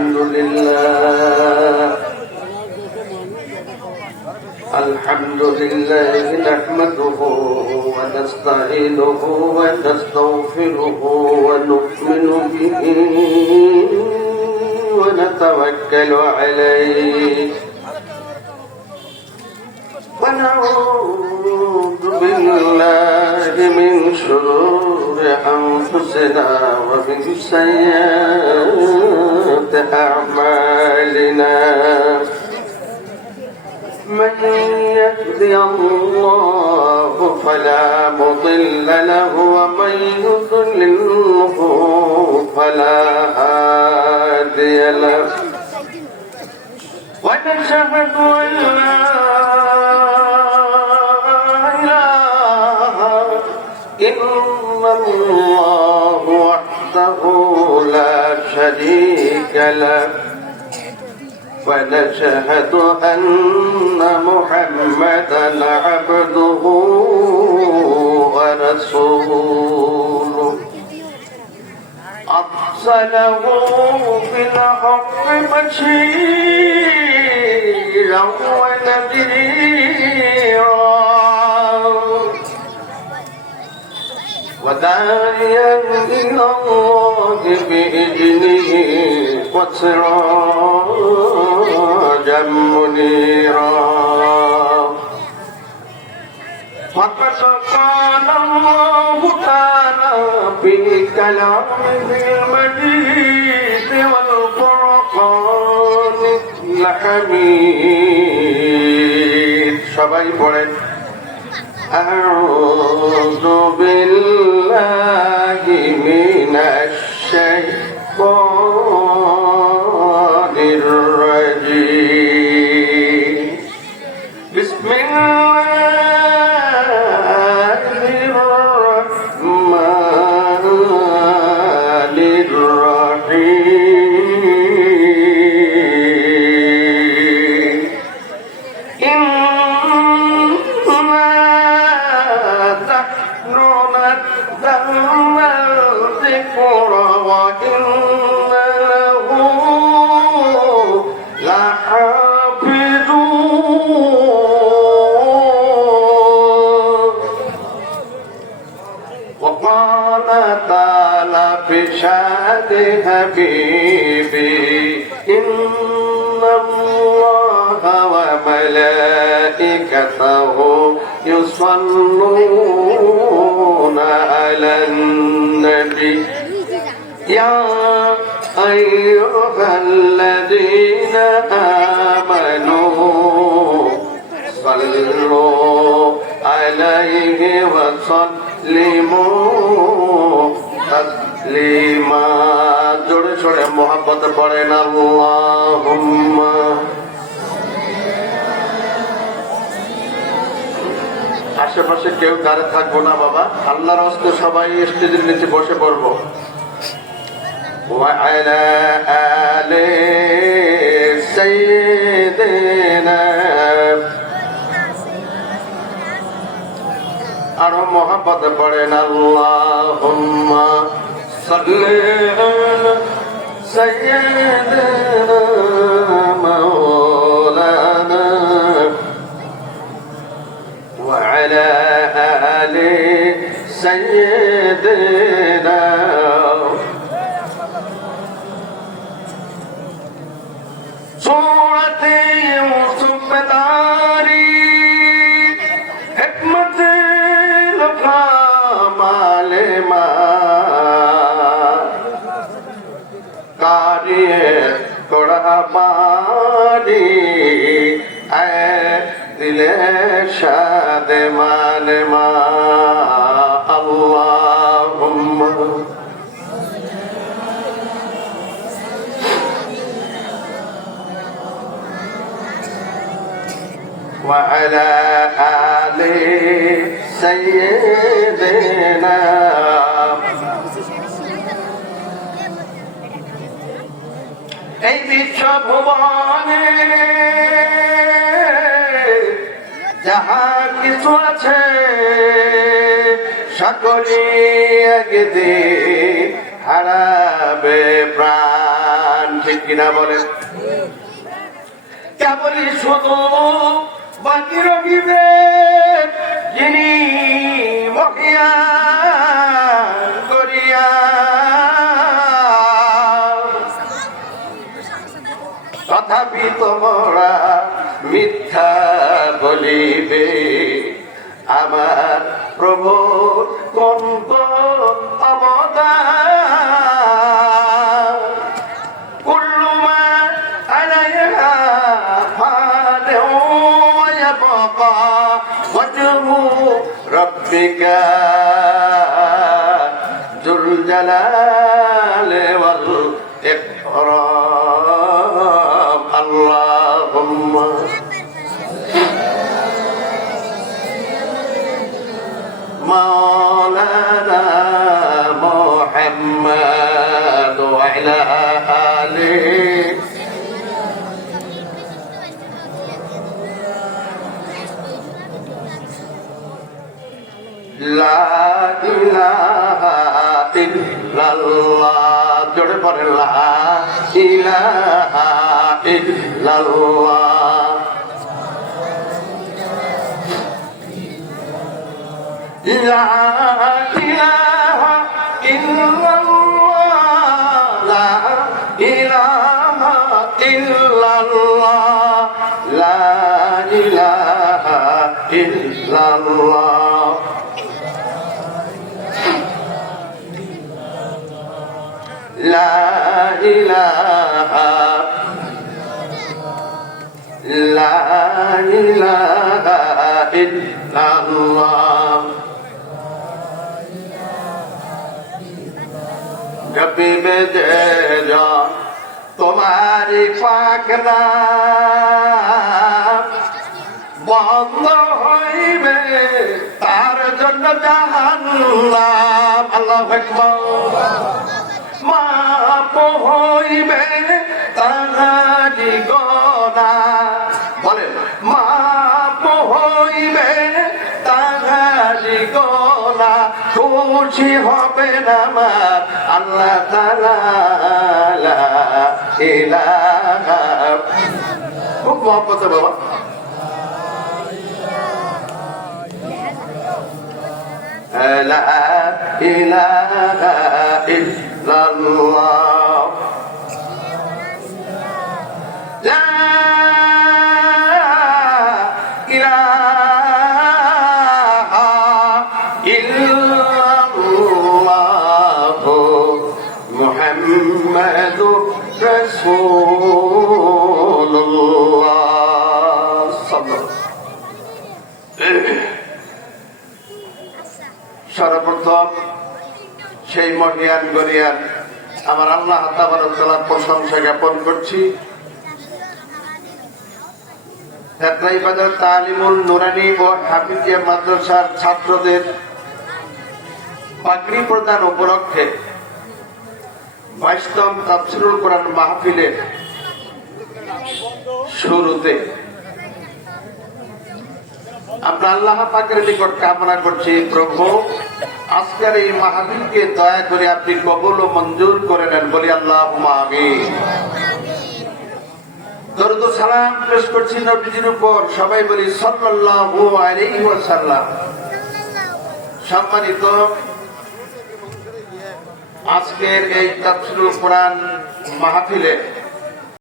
الحمد لله الحمد لله نحمده ونستعينه ونستغفره ونؤمن به ونتوكل عليه ونعوذ بالله من شرور أنفسنا ومن سيئات أعمالنا من يهدي الله فلا مضل له ومن يضلله فلا هادي له ونشهد أن لا إله إلا الله وحده لا شريك له ونشهد أن محمدا عبده ورسوله أرسله بالحق بشيرا ونذيرا وداعيا إلى الله بإذنه وسراجا منيرا فقد قال الله تعالى في كلامه المجيد والفرقان الحميد সবাই পড়েন أعوذ بالله من الشيطان الرجيم بسم الله الرحمن الرحيم نزلنا الذكر وإن له لحافظون وقال تعالى في شأن حبيبي إن الله وملائكته يصلون على النبي يا أيها الذين آمنوا صلوا عليه وسلموا تسليما জোরে জোরে মোহাব্বত পড়েন আল্লাহুম্মা আশেপাশে কেউ দাঁড়িয়ে থাকবো না বাবা আল্লাহর রাস্তায় সবাই স্টেজের নিচে বসে পড়বো وعلى آل سيدنا আরো মোহাব্বত পড়েন আল্লাহুম্মা সাল্লি আলা সাইয়্যিদিনা মাওলানা وعلى آل سيدنا سورة يوسف داري حكمة الكمال ما قارئ قرآني দিলে শাদে মানে মা আল্লাহুম্মা ওয়া আলা আলি সাইয়্যিদিনা এই বিশ্ব ভুবনে যাহা কিছু আছে সকলই একদিন হারাবে প্রাণ ঠিক কিনা বলেন? কেবলই শুধু বাকি রহিবে যিনি মহিয়ান করিয়া, তথাপি তোমরা মিথ্যা বলিবে আমার প্রভু কোন কোন অবদান। কুল্লু মা আলাইহা ফানিউ ওয়া ইয়াবকা ওয়াজহু রাব্বিকা যুল জালালি ওয়াল ইকরাম। আল্লাহুম্মা مولانا محمد وعلى آله لا إله إلا الله جوڑے پڑھیں لا إله إلا الله لا إله إلا الله لا إله إلا الله لا إله إلا الله لا إله لا إله إلا الله जब भी मैं दे जा तुम्हारी पाकना বন্ধ হইবে তার জন্য জাহান্নাম। আল্লাহু আকবার। মাপ হইবে তাহারি গুনাহ, বলেন মাপ হইবে তাহারি গুনাহ, খুশি হবেন আমার আল্লাহ তাআলা। লা ইলাহা, খুব মহব্বত বাবা। لا إله إلا الله لا إله إلا الله محمد رسول الله صلى الله عليه وسلم। সর্বপ্রথম সেই মহিয়ান গরিয়ান আমার আল্লাহ তাবারক তাআলার প্রশংসা জ্ঞাপন করছি। হেদরাই বাজার তালিমুল নুরানি ও হাফিজিয়া মাদ্রাসার ছাত্রদের পাগড়ি প্রদান উপলক্ষে 22তম তাফসীরুল কোরআন মাহফিলের শুরুতে আমরা আল্লাহ পাকের নিকট কামনা করছি, প্রভু আজকের এই মাহফিলকে দয়া করে আপনি কবুল ও মঞ্জুর করে নেন, বলি আল্লাহুম্মা আমিন। দরুদ ও সালাম পেশ করছি নবীজির উপর, সবাই বলি সাল্লাল্লাহু আলাইহি ওয়াসাল্লাম। সম্মানিত আজকের এই তাফসীরুল কোরআন মাহফিলে